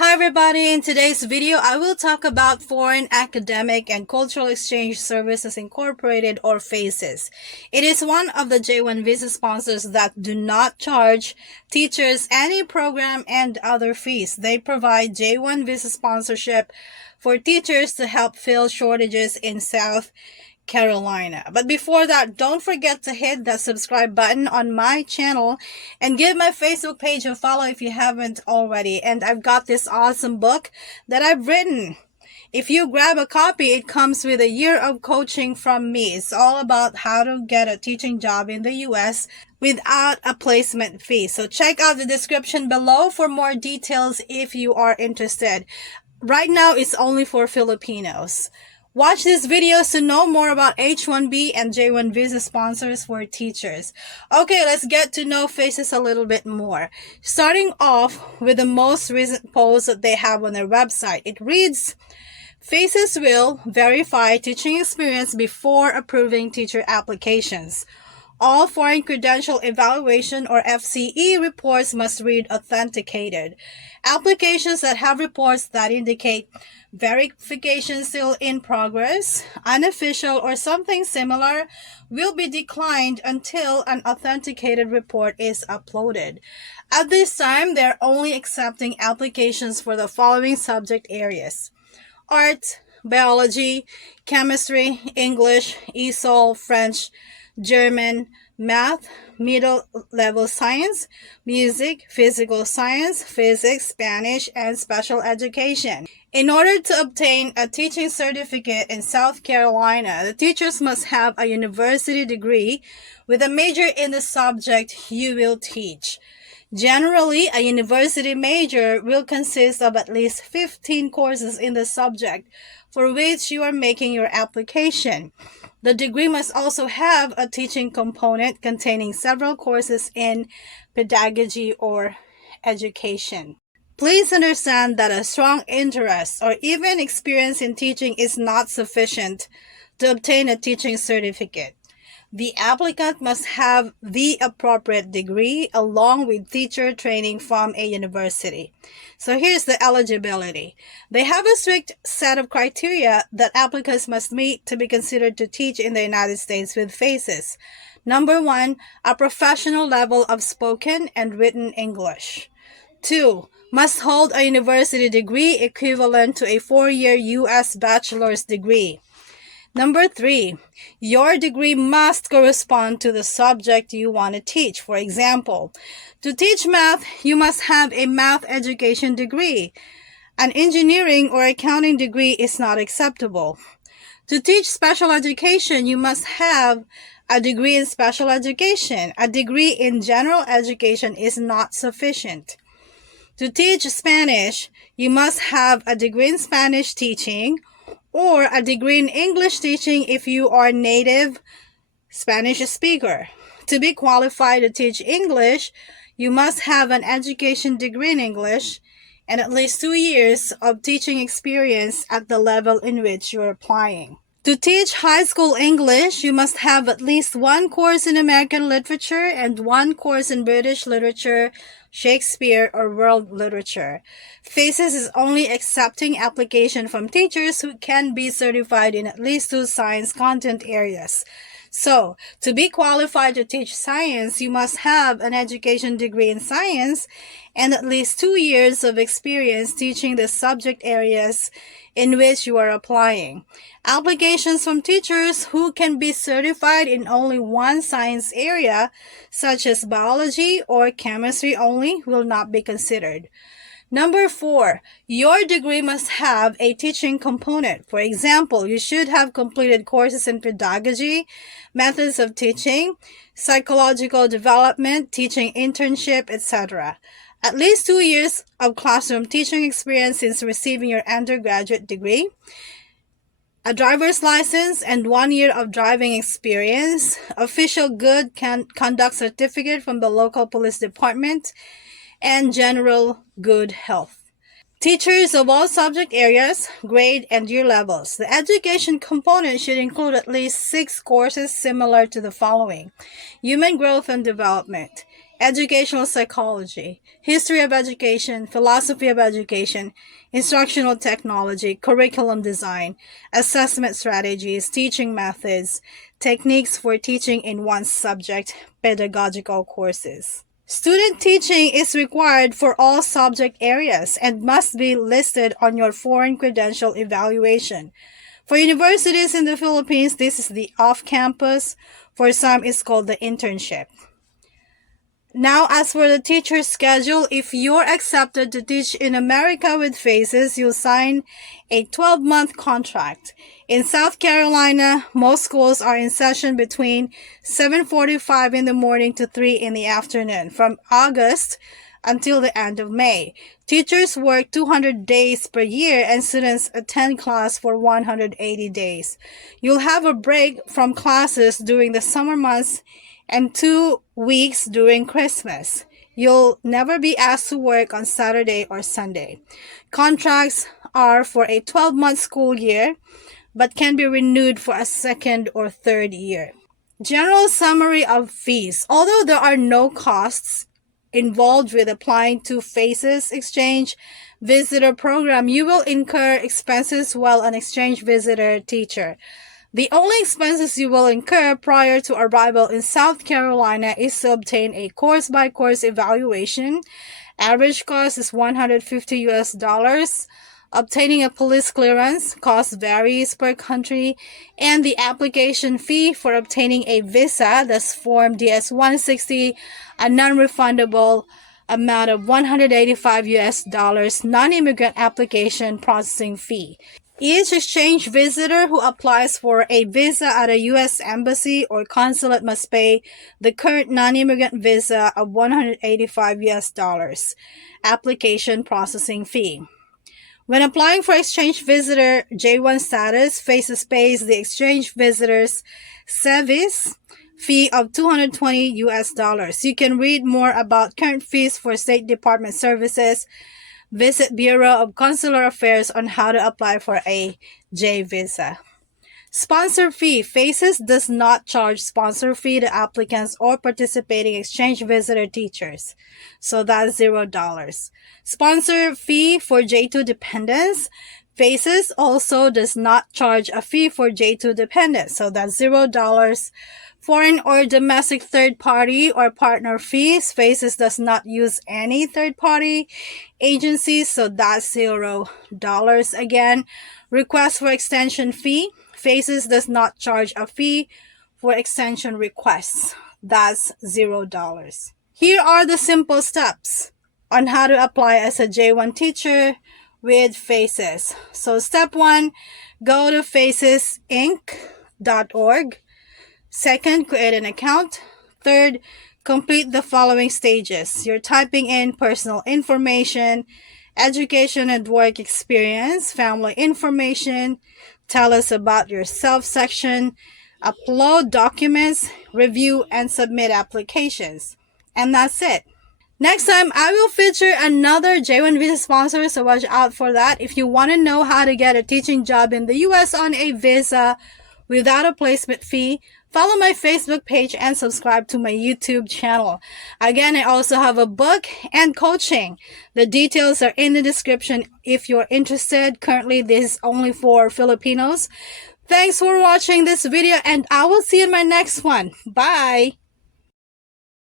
Hi everybody, in today's video I will talk about Foreign Academic and Cultural Exchange Services Incorporated, or FACES. It is one of the J-1 visa sponsors that do not charge teachers any program and other fees. They provide J-1 visa sponsorship for teachers to help fill shortages in South Carolina. But before that, don't forget to hit that subscribe button on my channel and give my Facebook page a follow if you haven't already. And I've got this awesome book that I've written. If you grab a copy, it comes with a year of coaching from me. It's all about how to get a teaching job in the US without a placement fee. So check out the description below for more details if you are interested. Right now, it's only for Filipinos. Watch these videos to know more about H-1B and J-1 visa sponsors for teachers. Okay, let's get to know FACES a little bit more. Starting off with the most recent post that they have on their website. It reads, FACES will verify teaching experience before approving teacher applications. All foreign credential evaluation or FCE reports must read authenticated. Applications that have reports that indicate verification still in progress, unofficial, or something similar will be declined until an authenticated report is uploaded. At this time, they're only accepting applications for the following subject areas: art, biology, chemistry, English, ESOL, French, German, math, middle-level science, music, physical science, physics, Spanish, and special education. In order to obtain a teaching certificate in South Carolina, the teachers must have a university degree with a major in the subject you will teach. Generally, a university major will consist of at least 15 courses in the subject for which you are making your application. The degree must also have a teaching component containing several courses in pedagogy or education. Please understand that a strong interest or even experience in teaching is not sufficient to obtain a teaching certificate. The applicant must have the appropriate degree along with teacher training from a university. So here's the eligibility. They have a strict set of criteria that applicants must meet to be considered to teach in the United States with FACES. Number 1, a professional level of spoken and written English. 2, must hold a university degree equivalent to a 4-year U.S. bachelor's degree. Number 3, your degree must correspond to the subject you want to teach. For example, to teach math, you must have a math education degree. An engineering or accounting degree is not acceptable. To teach special education, you must have a degree in special education. A degree in general education is not sufficient. To teach Spanish, you must have a degree in Spanish teaching or a degree in English teaching if you are a native Spanish speaker. To be qualified to teach English, you must have an education degree in English and at least 2 years of teaching experience at the level in which you're applying. To teach high school English, you must have at least 1 course in American literature and 1 course in British literature, Shakespeare, or world literature. FACES is only accepting application from teachers who can be certified in at least 2 science content areas. So, to be qualified to teach science, you must have an education degree in science and at least 2 years of experience teaching the subject areas in which you are applying. Applications from teachers who can be certified in only 1 science area, such as biology or chemistry only, will not be considered. Number 4, your degree must have a teaching component. For example, you should have completed courses in pedagogy, methods of teaching, psychological development, teaching internship, etc. At least 2 years of classroom teaching experience since receiving your undergraduate degree, a driver's license and 1 year of driving experience, official good conduct certificate from the local police department, and general good health. Teachers of all subject areas, grade, and year levels. The education component should include at least 6 courses similar to the following: human growth and development, educational psychology, history of education, philosophy of education, instructional technology, curriculum design, assessment strategies, teaching methods, techniques for teaching in one subject, pedagogical courses. Student teaching is required for all subject areas and must be listed on your foreign credential evaluation. For universities in the Philippines, this is the off-campus. For some, it's called the internship. Now, as for the teacher schedule, if you're accepted to teach in America with FACES, you'll sign a 12-month contract. In South Carolina, most schools are in session between 7:45 in the morning to 3 in the afternoon, from August until the end of May. Teachers work 200 days per year and students attend class for 180 days. You'll have a break from classes during the summer months and 2 weeks during Christmas. You'll never be asked to work on Saturday or Sunday. Contracts are for a 12-month school year, but can be renewed for a second or third year. General summary of fees. Although there are no costs involved with applying to FACES exchange visitor program, you will incur expenses while an exchange visitor teacher. The only expenses you will incur prior to arrival in South Carolina is to obtain a course-by-course evaluation. Average cost is $150. Obtaining a police clearance cost varies per country, and the application fee for obtaining a visa, that's Form DS-160, a non-refundable amount of $185, non-immigrant application processing fee. Each exchange visitor who applies for a visa at a U.S. embassy or consulate must pay the current non-immigrant visa of $185 application processing fee. When applying for exchange visitor J-1 status, FACES pays the exchange visitor's service fee of $220. You can read more about current fees for State Department services. Visit Bureau of Consular Affairs on how to apply for a J visa. Sponsor fee. FACES does not charge sponsor fee to applicants or participating exchange visitor teachers. So that's $0. Sponsor fee for J2 dependents. FACES also does not charge a fee for J2 dependents. So that's $0. Foreign or domestic third-party or partner fees. FACES does not use any third-party agencies, so that's $0 again. Request for extension fee. FACES does not charge a fee for extension requests. That's $0. Here are the simple steps on how to apply as a J1 teacher with FACES. So step 1, go to facesinc.org. Second, create an account. Third, complete the following stages. You're typing in personal information, education and work experience, family information, tell us about yourself section, upload documents, review and submit applications. And that's it. Next time, I will feature another J1 visa sponsor, so watch out for that. If you want to know how to get a teaching job in the US on a visa without a placement fee, follow my Facebook page and subscribe to my YouTube channel. Again, I also have a book and coaching. The details are in the description if you're interested. Currently, this is only for Filipinos. Thanks for watching this video, and I will see you in my next one. Bye!